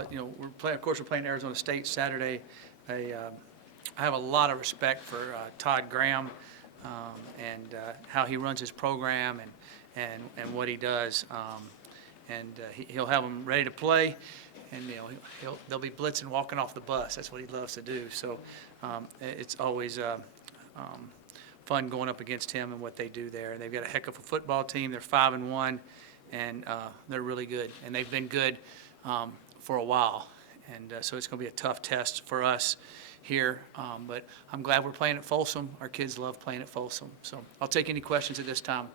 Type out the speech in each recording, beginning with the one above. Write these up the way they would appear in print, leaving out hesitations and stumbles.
Of course, we're playing Arizona State Saturday. I have a lot of respect for Todd Graham and how he runs his program and what he does. He'll have them ready to play, and they'll be blitzing walking off the bus. That's what he loves to do. So it's always fun going up against him and what they do there. They've got a heck of a football team. They're 5-1, and they're really good, and they've been good for a while. And so it's going to be a tough test for us here, but I'm glad we're playing at Folsom. Our kids love playing at Folsom. So I'll take any questions at this time.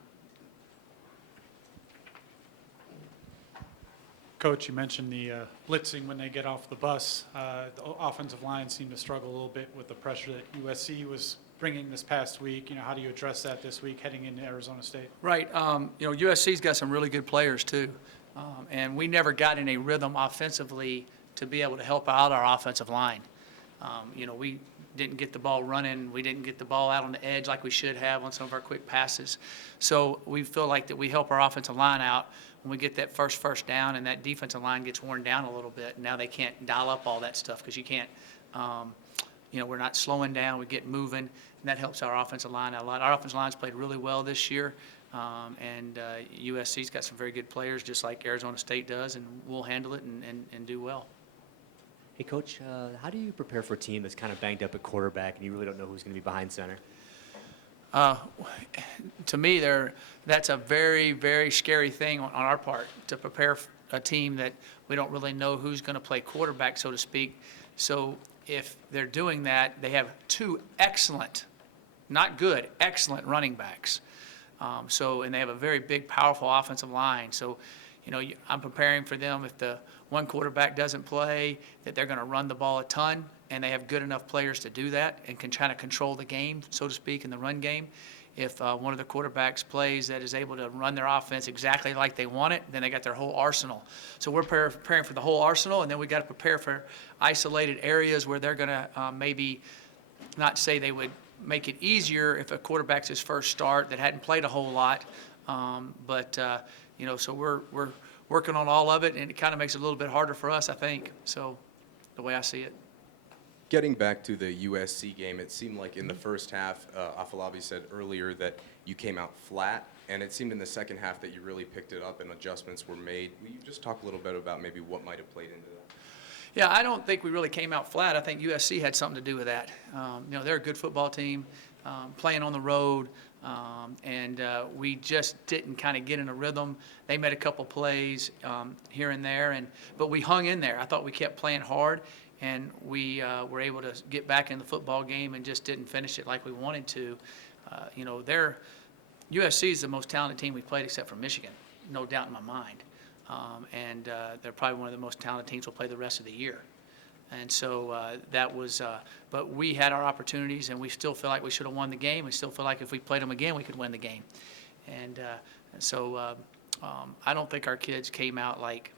Coach, you mentioned the blitzing when they get off the bus. The offensive line seemed to struggle a little bit with the pressure that USC was bringing this past week. How do you address that this week heading into Arizona State? Right. USC's got some really good players too, and we never got in a rhythm offensively to be able to help out our offensive line. We didn't get the ball running. We didn't get the ball out on the edge like we should have on some of our quick passes. So we feel like that we help our offensive line out when we get that first down, and that defensive line gets worn down a little bit. Now they can't dial up all that stuff because you can't, we're not slowing down. We get moving, and that helps our offensive line out a lot. Our offensive line's played really well this year, and USC's got some very good players just like Arizona State does, and we'll handle it and do well. Hey, Coach, how do you prepare for a team that's kind of banged up at quarterback and you really don't know who's going to be behind center? To me, that's a very, very scary thing on our part, to prepare a team that we don't really know who's going to play quarterback, so to speak. So if they're doing that, they have two excellent, not good, excellent running backs. And they have a very big, powerful offensive line. So, I'm preparing for them if the one quarterback doesn't play, that they're going to run the ball a ton, and they have good enough players to do that and can try to control the game, so to speak, in the run game. If one of the quarterbacks plays that is able to run their offense exactly like they want it, then they got their whole arsenal. So we're preparing for the whole arsenal, and then we got to prepare for isolated areas where they're going to maybe not say they would make it easier if a quarterback's his first start that hadn't played a whole lot. So we're working on all of it, and it kind of makes it a little bit harder for us, I think. So the way I see it. Getting back to the USC game, it seemed like in the first half, Afolabi said earlier that you came out flat, and it seemed in the second half that you really picked it up and adjustments were made. Will you just talk a little bit about maybe what might have played into that? Yeah, I don't think we really came out flat. I think USC had something to do with that. They're a good football team, playing on the road, and we just didn't kind of get in a rhythm. They made a couple plays here and there, but we hung in there. I thought we kept playing hard, and we were able to get back in the football game and just didn't finish it like we wanted to. USC is the most talented team we've played except for Michigan, no doubt in my mind. They're probably one of the most talented teams we'll play the rest of the year. And so that was, but we had our opportunities, and we still feel like we should have won the game. We still feel like if we played them again, we could win the game. So I don't think our kids came out like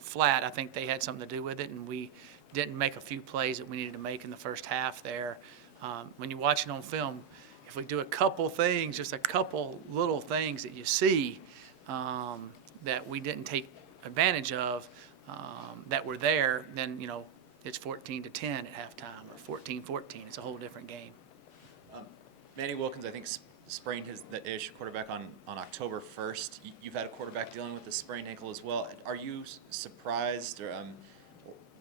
flat. I think they had something to do with it, and we didn't make a few plays that we needed to make in the first half there. When you watch it on film, if we do a couple things, just a couple little things that you see that we didn't take advantage of that were there, then, it's 14-10 at halftime or 14-14. It's a whole different game. Manny Wilkins, I think, sprained the ish quarterback on October 1st. You've had a quarterback dealing with a sprained ankle as well. Are you surprised, or,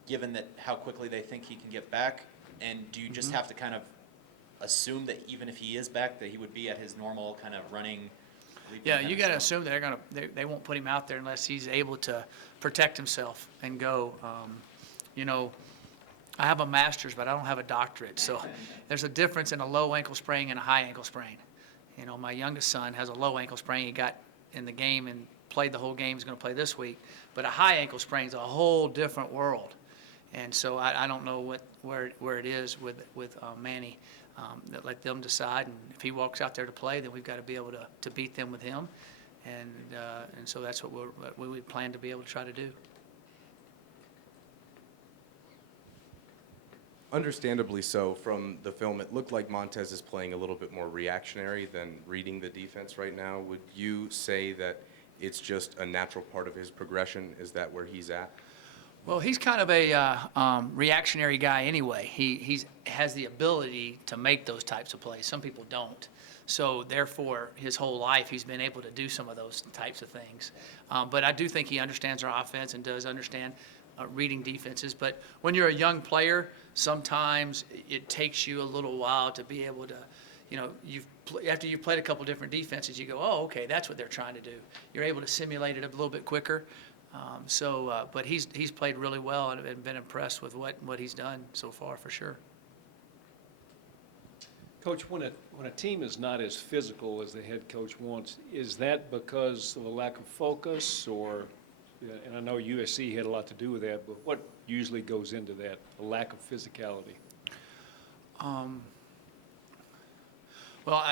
given that how quickly they think he can get back? And do you just have to kind of assume that even if he is back, that he would be at his normal kind of running? Yeah, you got to assume that they won't put him out there unless he's able to protect himself and go. I have a master's, but I don't have a doctorate. So there's a difference in a low ankle sprain and a high ankle sprain. My youngest son has a low ankle sprain. He got in the game and played the whole game. He's going to play this week. But a high ankle sprain is a whole different world. And so I don't know where it is with Manny. Let them decide. And if he walks out there to play, then we've got to be able to beat them with him. And so that's what we would plan to be able to try to do. Understandably so. From the film, it looked like Montez is playing a little bit more reactionary than reading the defense right now. Would you say that it's just a natural part of his progression? Is that where he's at? Well, he's kind of a reactionary guy anyway. He has the ability to make those types of plays. Some people don't. So therefore, his whole life, he's been able to do some of those types of things. But I do think he understands our offense and does understand reading defenses. But when you're a young player, sometimes it takes you a little while to be able to, you know, after you've played a couple different defenses, you go, oh, okay, that's what they're trying to do. You're able to simulate it a little bit quicker. But he's played really well and been impressed with what he's done so far, for sure. Coach, when a team is not as physical as the head coach wants, is that because of a lack of focus, or, and I know USC had a lot to do with that, but what usually goes into that, a lack of physicality? Well,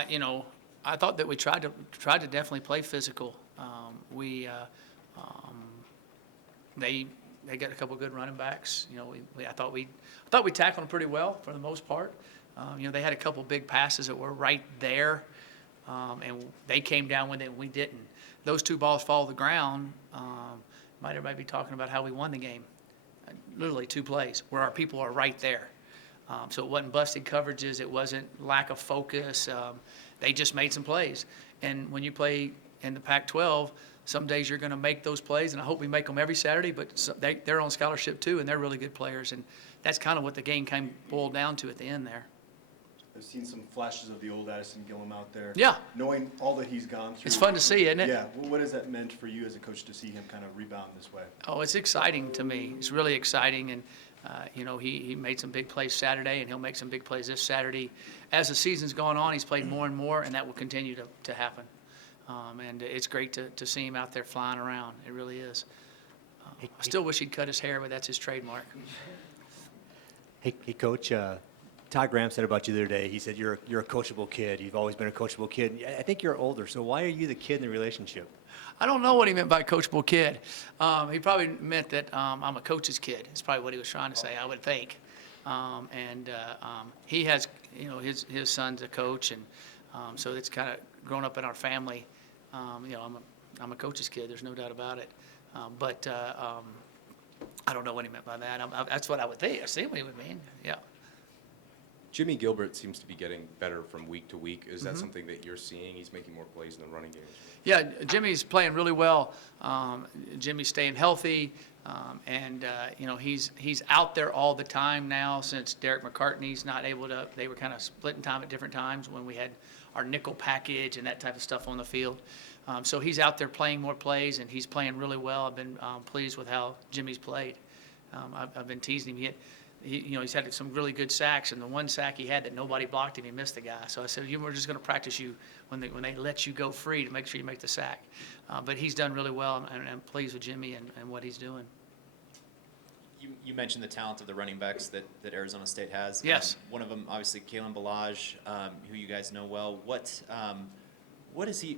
I thought that we tried to definitely play physical. They got a couple good running backs. You know, I thought we tackled them pretty well for the most part. They had a couple big passes that were right there, and they came down with it and we didn't. Those two balls fall to the ground. Might everybody be talking about how we won the game? Literally 2 plays where our people are right there. So it wasn't busted coverages. It wasn't lack of focus. They just made some plays. And when you play in the Pac-12, some days you're going to make those plays, and I hope we make them every Saturday, but they're on scholarship too, and they're really good players. And that's kind of what the game came boiled down to at the end there. I've seen some flashes of the old Addison Gillum out there. Yeah. Knowing all that he's gone through. It's fun to see, isn't it? Yeah. What has that meant for you as a coach to see him kind of rebound this way? Oh, it's exciting to me. It's really exciting, and he made some big plays Saturday, and he'll make some big plays this Saturday. As the season's gone on, he's played more and more, and that will continue to happen. And it's great to see him out there flying around. It really is. I still wish he'd cut his hair, but that's his trademark. Hey, Coach, Todd Graham said about you the other day, he said you're a coachable kid. You've always been a coachable kid. I think you're older, so why are you the kid in the relationship? I don't know what he meant by coachable kid. He probably meant that I'm a coach's kid. It's probably what he was trying to say, I would think. He has, his son's a coach, and so it's kind of grown up in our family. I'm a coach's kid. There's no doubt about it. But I don't know what he meant by that. That's what I would think. I see what he would mean. Yeah. Jimmy Gilbert seems to be getting better from week to week. Is that something that you're seeing? He's making more plays in the running game. Yeah, Jimmy's playing really well. Jimmy's staying healthy, he's out there all the time now since Derek McCartney's not able to. They were kind of splitting time at different times when we had our nickel package and that type of stuff on the field. So he's out there playing more plays, and he's playing really well. I've been pleased with how Jimmy's played. I've been teasing him. He's had some really good sacks, and the one sack he had that nobody blocked him, he missed the guy. So I said, we're just going to practice you when they let you go free to make sure you make the sack. But he's done really well, and I'm pleased with Jimmy and what he's doing. You mentioned the talent of the running backs that Arizona State has. Yes. One of them, obviously, Kalen Ballage, who you guys know well. What is he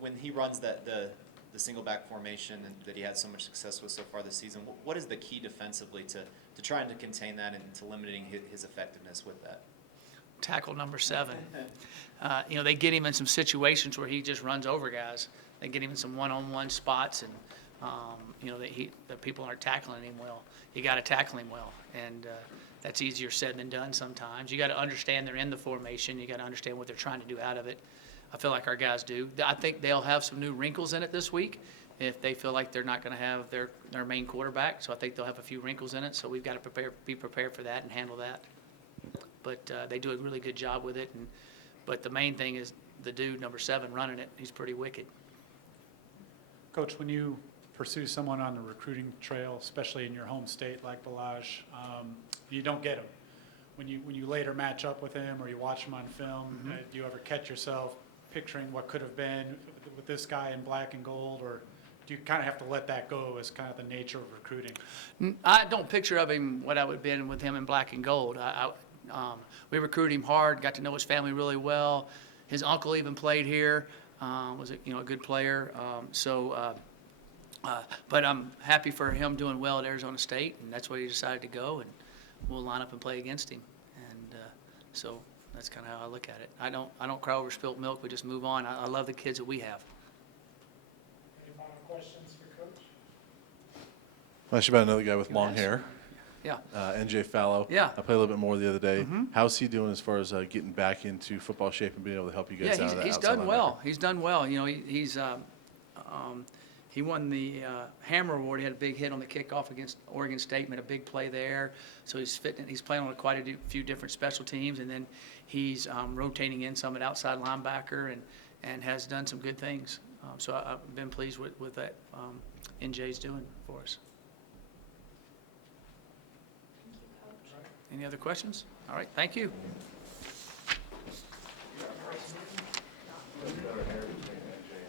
when he runs the single back formation that he had so much success with so far this season? What is the key defensively to trying to contain that and to limiting his effectiveness with that? Tackle number 7. They get him in some situations where he just runs over guys. They get him in some one-on-one spots, and the people aren't tackling him well. You got to tackle him well, and that's easier said than done sometimes. You got to understand they're in the formation. You got to understand what they're trying to do out of it. I feel like our guys do. I think they'll have some new wrinkles in it this week if they feel like they're not going to have their main quarterback. So I think they'll have a few wrinkles in it. So we've got to be prepared for that and handle that. But they do a really good job with it. But the main thing is the dude, number 7, running it. He's pretty wicked. Coach, when you pursue someone on the recruiting trail, especially in your home state like Ballage, you don't get him. When you later match up with him or you watch him on film, do you ever catch yourself picturing what could have been with this guy in black and gold, or do you kind of have to let that go as kind of the nature of recruiting? I don't picture of him what I would have been with him in black and gold. We recruited him hard, got to know his family really well. His uncle even played here, was a good player. But I'm happy for him doing well at Arizona State, and that's where he decided to go, and we'll line up and play against him. And so that's kind of how I look at it. I don't cry over spilt milk. We just move on. I love the kids that we have. Any final questions for Coach? Well, actually, about another guy with long Yes. hair, Yeah. NJ Fallow. Yeah. I played a little bit more the other day. How's he doing as far as getting back into football shape and being able to help you guys Yeah, out of that he's outside done linebacker? well. He's done well. You know, he won the Hammer Award. He had a big hit on the kickoff against Oregon State, made a big play there. So he's he's playing on quite a few different special teams, and then he's rotating in some at outside linebacker and has done some good things. So I've been pleased with that NJ's doing for us. Any other questions? All right, thank you.